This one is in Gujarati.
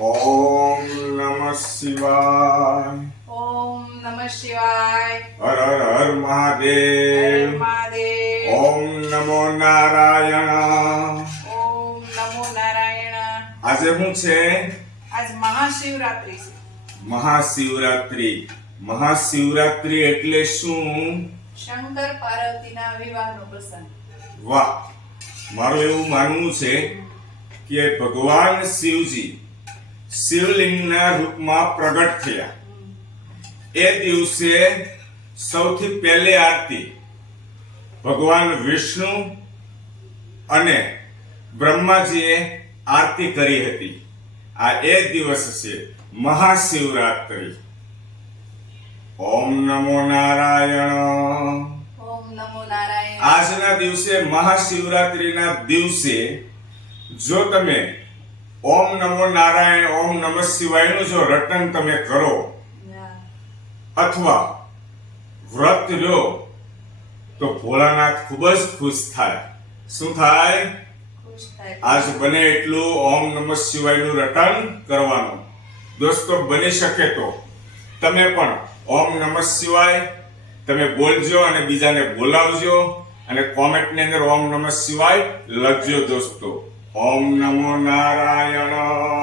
ઓમ નમઃ શિવાય ઓમ નમઃ શિવાય હર હર હર મહાદેવ મહાદેવ ઓમ નમો નારાયણ ઓમ નમો નારાયણ આજે શું છે? આજ મહાશિવરાત્રી છે. મહાશિવરાત્રી. મહાશિવરાત્રી એટલે શું? શંકર પાર્વતીના વિવાહનો પ્રસંગ. વાહ. મારું એવું માનવું છે કે ભગવાન શિવજી શિવલિંગના રૂપમાં પ્રગટ થયા. એ દિવસે સૌથી પહેલી આરતી ભગવાન વિષ્ણુ અને બ્રહ્માજીએ આરતી કરી હતી. આ એ દિવસ છે મહાશિવરાત્રી. ઓમ નમો નારાયણ. ઓમ નમો નારાયણ. આજના દિવસે મહાશિવરાત્રીના દિવસે જો તમે ઓમ નમો નારાયણ ઓમ નમ શિવાયનું જો રટન તમે કરો અથવા વ્રત લો તો ભોળાનાથ ખૂબ જ ખુશ થાય. શું થાય? આજ બને એટલું ઓમ નમઃ શિવાયનું રટન કરવાનું. દોસ્તો બની શકે તો. તમે પણ ઓમ નમ શિવાય તમે બોલજો અને બીજાને બોલાવજો અને કોમેન્ટની અંદર ઓમ નમ શિવાય લખજો દોસ્તો. ઓમ નમો નારાયણ